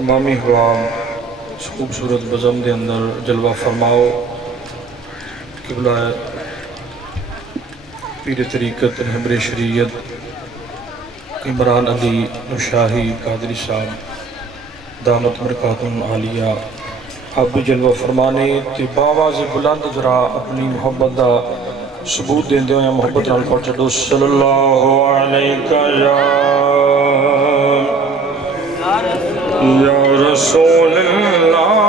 تمامی ہوا خوبصورت بزم دے اندر جلوہ فرماؤ قبلہ پیر طریقت رہبر شریعت عمران علی نشاہی قادری صاحب دامت برکاتہم عالیہ آپ بھی جلوہ فرمانے تے باواز بلند ذرا اپنی محبت دا ثبوت دیں دیں یا محبت نال پڑھ چلو صلی اللہ علیہ یا رسول اللہ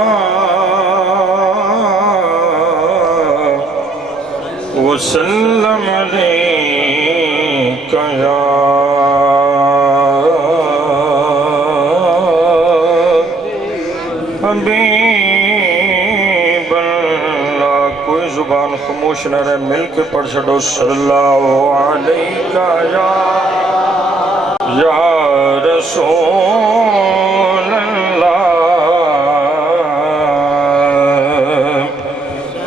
وسلم علیکہ یا حبیب اللہ کوئی زبان خاموش نہ رہے مل کے پڑھ چھڑو صلی اللہ علیہ یا رسول اللہ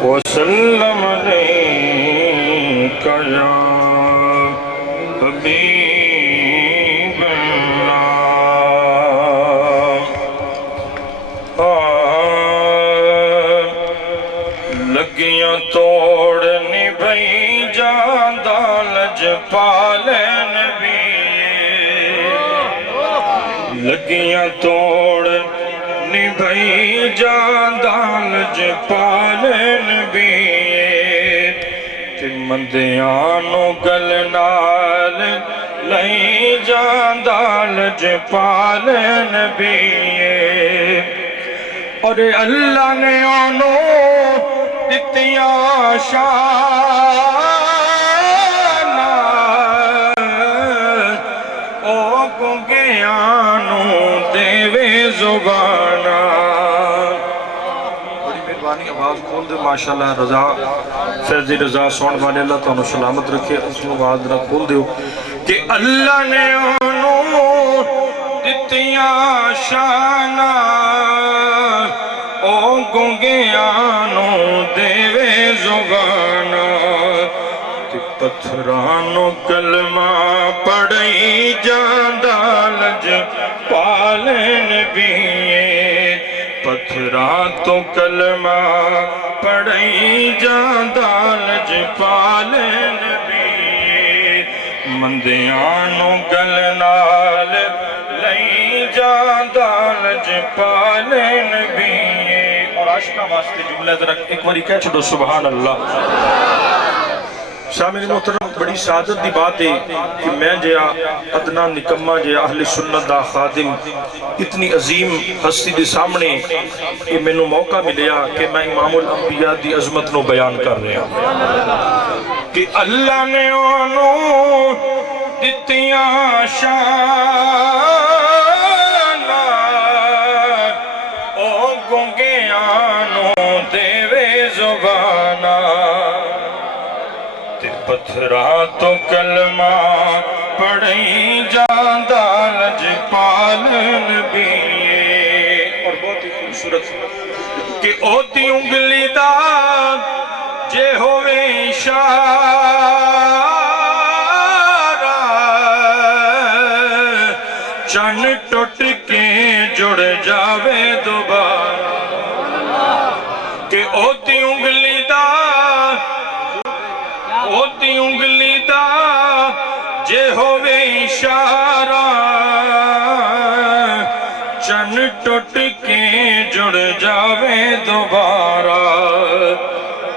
وسلم علیکہ یا حبیب لگیاں توڑنی بھئی جاندہ لجپال نبی لگیاں توڑنی بھئی جاندہ لجپال نبی تے مندیانو گلنال لئی جاندہ لجپال نبی اور اللہ نے آنو دتیاں شانہ او گنگیانو دیوے زبانہ بڑی مہربانی آواز کھول دے ماشاءاللہ رضا فیضی رضا سون والے اللہ تو انہوں سلامت رکھے اس میں آواز نہ کھول دیو کہ اللہ نے آنو دتیاں شانہ او گنگیانو دیوے زبانہ تے پتھرانو کلمہ پڑھئی جاندہ لجپال نبی پتھران تو کلمہ پڑھئی جاندہ لجپال نبی مندیانو گلنال لئی جاندہ لجپال نبی عاشقہ واسطے جملہ ذرا ایک باری کہہ چھڑو سبحان اللہ سامعین محترم بڑی سعادت دی بات ہے کہ میں جیا ادنا نکمہ جیا اہل سنت دا خادم اتنی عظیم ہستی دے سامنے کہ میں نو موقع ملیا کہ میں امام الانبیاء دی عظمت نو بیان کر رہا ہوں کہ اللہ نے آنو دتیاں شانہ او گنگیانو دیوے زبانہ تے پتھران تو کلمہ پڑھئی جاندہ لجپال نبی اور بہت ہی خوبصورت کہ اوتی انگلی دا جے ہوئے اشارہ چن ٹوٹ کے جڑ جاوے دوبارہ کہ اوتی انگلی دا جے ہوئے اشارہ چن ٹوٹ کے جڑ جاوے دوبارہ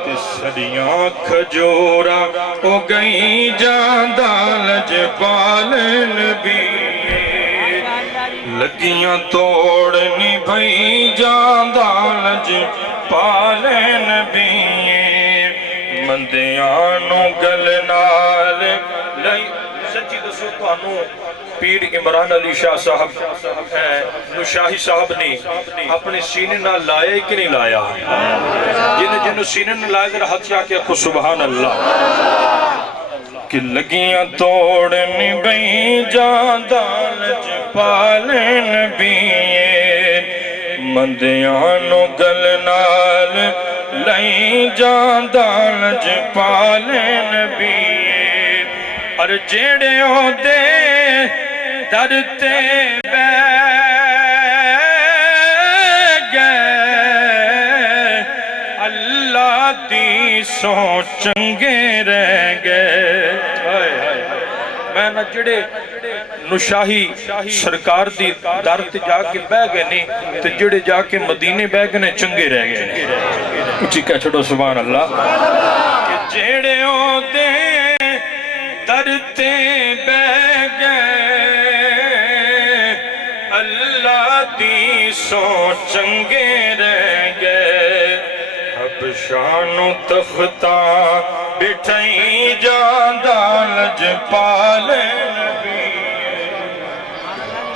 تسریاں کھجورا ہو گئی جاندہ لجپال نبی لگیاں توڑنی بھئی جاندہ لجپال نبی مندیانو گلنال لئی سچی دسو توانو پیر عمران علی شاہ صاحب نشاہی صاحب نے اپنے سینے نہ لائے کہ نہیں لایا جنہوں سینے نہ لائے ذرا ہاتھ چاہ کے اکھو سبحان اللہ کہ لگیاں توڑنی بھئی جاندہ لجپال نبی مندیانو گلنال لئی جاندہ لجپال نبی اور جیڑے ہو دے درتے بیٹھے सो चंगे रह गए। मैं ना जड़े नुशाही सरकार दी दर ते जाके बह गए ने ते जड़े जाके मदीने बह गए ने चंगे रह गए। उची कह छोड़ो सुभान अल्लाह। जेड़े ओदे दर ते बह गए अल्लाह दी सो चंगे रह गए। हबशानु तख्ता बिठाई जादा लजपाल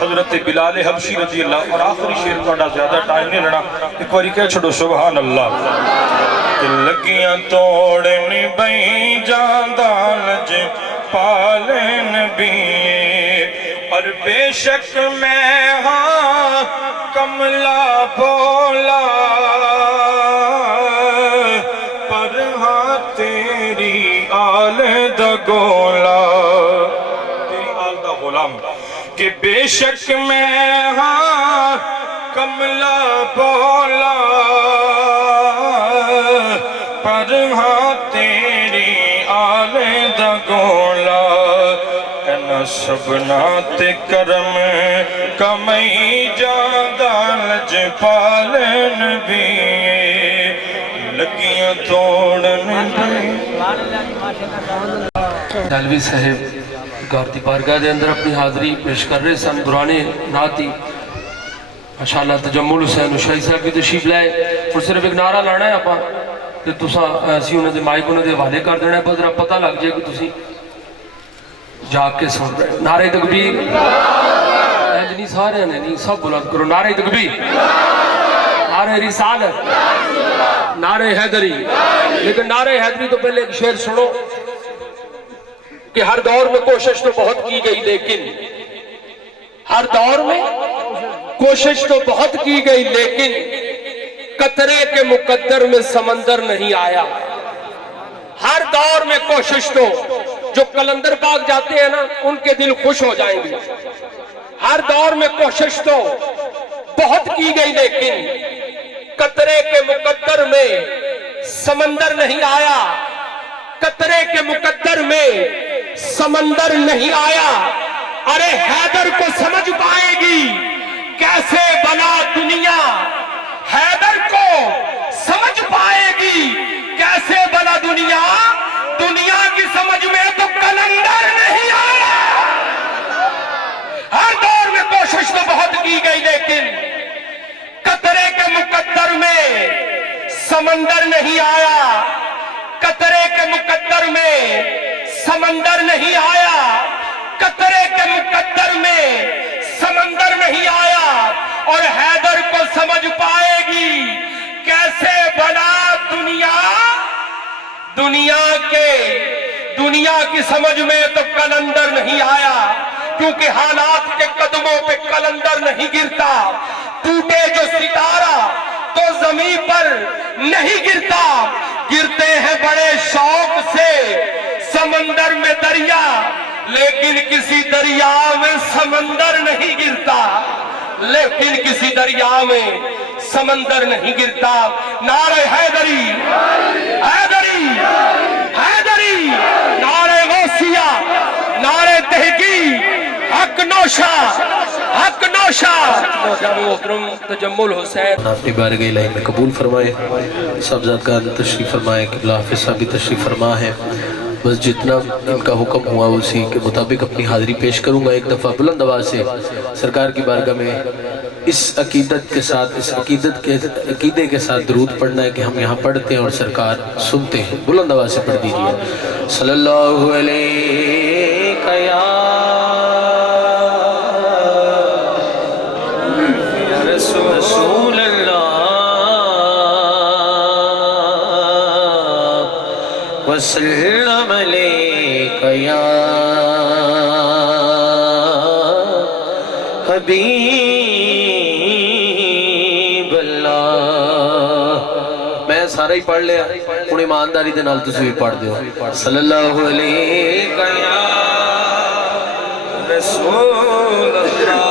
हजरत बिलाल हबशी रजी अल्लाह। और आखिरी शेर थोड़ा ज्यादा टाइम नहीं लेना, एक बार कह छोड़ो सुभान अल्लाह। लगियां तोड़न बई जादा लजपाल नबी और बेशक मैं हाँ कमला बोला पर हाँ तेरी आल दा गोला, तेरी आल दा गुलाम कि बेशक मैं हाँ कमला बोला पर हाँ तेरी आल दा गोला। सबना ते करम कमई जादा लजपाल नबी लगियां तोड़न। दलवी साहब गौर दी बारगाह दे अंदर अपनी हाज़री पेश कर रहे सन। दुराने रात ही माशाअल्लाह तजम्मुल हुसैन शाही साहब की तशरीफ लाए और सिर्फ एक नारा लाना है आपां ते तुसां असीं उन्हां दे माइक उन्हां दे हवाले कर देना है, जरा पता लग जाए कि तुसीं जाग के सुन रहे। नारे तकबीर नहीं सारे ने नहीं सब बुलंद करो। नारे तकबीर, नारे रिसालत, नारे हैदरी। लेकिन नारे हैदरी तो पहले एक शेर सुनो कि हर दौर में कोशिश तो बहुत की गई लेकिन हर दौर में कोशिश तो बहुत की गई लेकिन कतरे के मुकद्दर में समंदर नहीं आया। हर दौर में कोशिश तो जो कलंदर बाग जाते हैं ना उनके दिल खुश हो जाएंगे। हर दौर में कोशिश तो बहुत की गई लेकिन कतरे के मुकद्दर में समंदर नहीं आया। कतरे के मुकद्दर में समंदर नहीं आया। अरे हैदर को समझ पाएगी कैसे बना दुनिया। हैदर को समझ पाएगी कैसे बना दुनिया। दुनिया की समझ में तो कलंदर नहीं आया। हर दौर में कोशिश तो बहुत की गई लेकिन कतरे के मुकद्दर में समंदर नहीं आया। कतरे के मुकद्दर में समंदर नहीं आया। कतरे के मुकद्दर में समंदर नहीं आया। और हैदर को समझ पाएगी कैसे बना दुनिया। दुनिया की समझ में तो कलंदर नहीं आया क्योंकि हालात के कदमों पे कलंदर नहीं गिरता। टूटे जो सितारा तो जमीन पर नहीं गिरता। गिरते हैं बड़े शौक से समंदर में दरिया लेकिन किसी दरिया में समंदर नहीं गिरता। लेकिन किसी दरिया में समंदर नहीं गिरता। नारे हैदरी, हैदरी, हैदरी, नारे गौसिया, नारे तहकीक, हक नौशा, हक नौशा। मोहतरम तजम्मुल हुसैन अपनी बारगाह इलाही में कबूल फरमाए। साहबजादगान तशरीफ फरमाए, क़िबला हाफ़िज़ साहब भी तशरीफ फरमा है। बस जितना इनका हुक्म हुआ उसी के मुताबिक अपनी हाज़री पेश करूँगा। एक दफ़ा बुलंद आवाज़ से सरकार की बारगाह में इस अकीदत के साथ, इस अकीदे के साथ दरूद पढ़ना है कि हम यहाँ पढ़ते हैं और सरकार सुनते हैं। बुलंद आवाज़ से पढ़ दीजिए सल्लल्लाहु अलैहि या रसूल अल्लाह वसल्लम अलैका या हबीब अल्लाह। मैं सारा ही पढ़ लिया, हुण ईमानदारी दे नाल तुसीं भी पढ़ दिओ सल्लल्लाहु अलैका या रसूल अल्लाह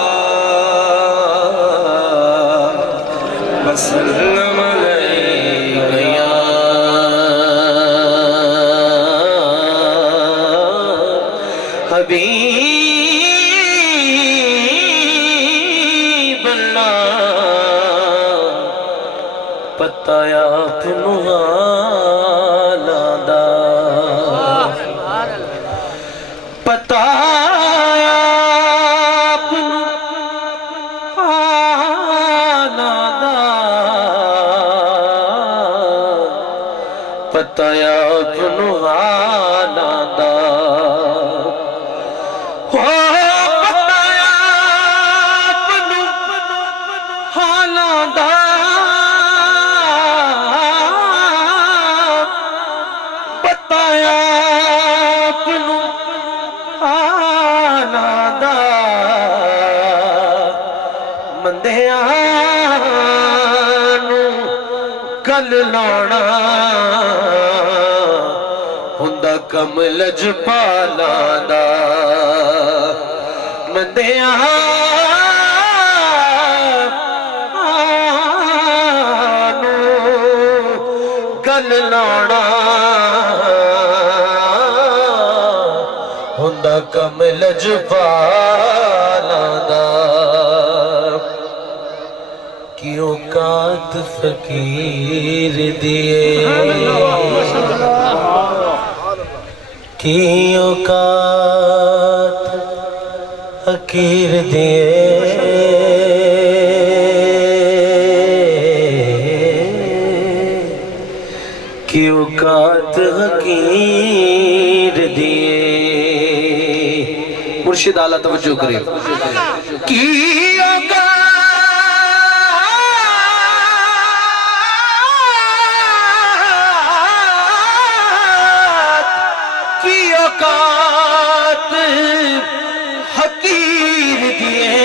वसल्लम अलैका या حبیب اللہ پتہ آپ نو حالاں دا پتہ آپ نو حالاں دا پتہ آپ نو حالاں دا گل لانا ہوندا کم لجپالاں دا مندیاں گل لانا ہوندا کم لجپالاں دا کی اوقات فقیر دیے کی اوقات حقیر دیے کی اوقات حقیر دیے مرشد اعلیٰ توجہ کریں کی اوقات حقیر دیے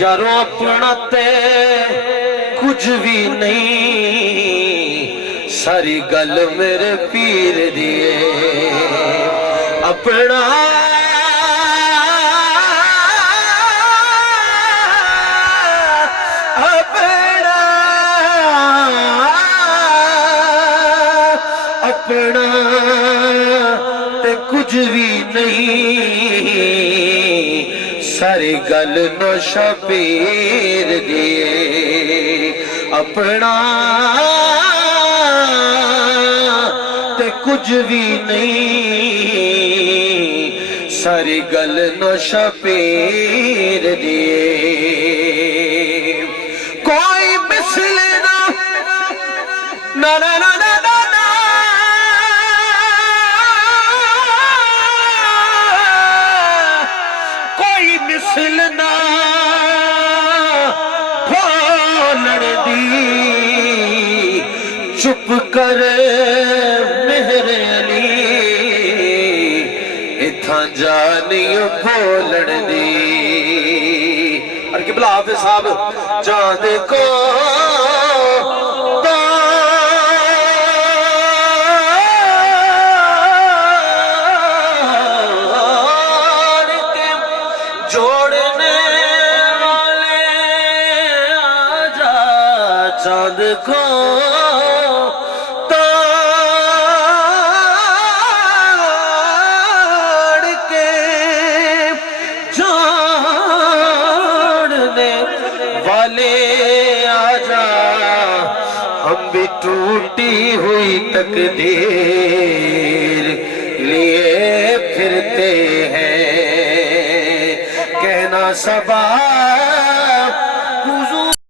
یارو اپنا تے کچھ بھی نہیں ساری گل میرے پیر دیے اپنا اپنا تے کچھ بھی نہیں ساری گل نوشا پیر دیے اپنا تے کچھ بھی نہیں ساری گل نوشا پیر دیے کوئی مثل نہ نا نا نا مثلنا بھولن دی چپ کر مہر علی اتھاں جانی بھولن دی اور قبلہ حافظ صاحب جان دے کو چاند کو توڑ کے جاننے والے آجا ہم بھی ٹوٹی ہوئی تقدیر لیے پھرتے ہیں کہنا سبا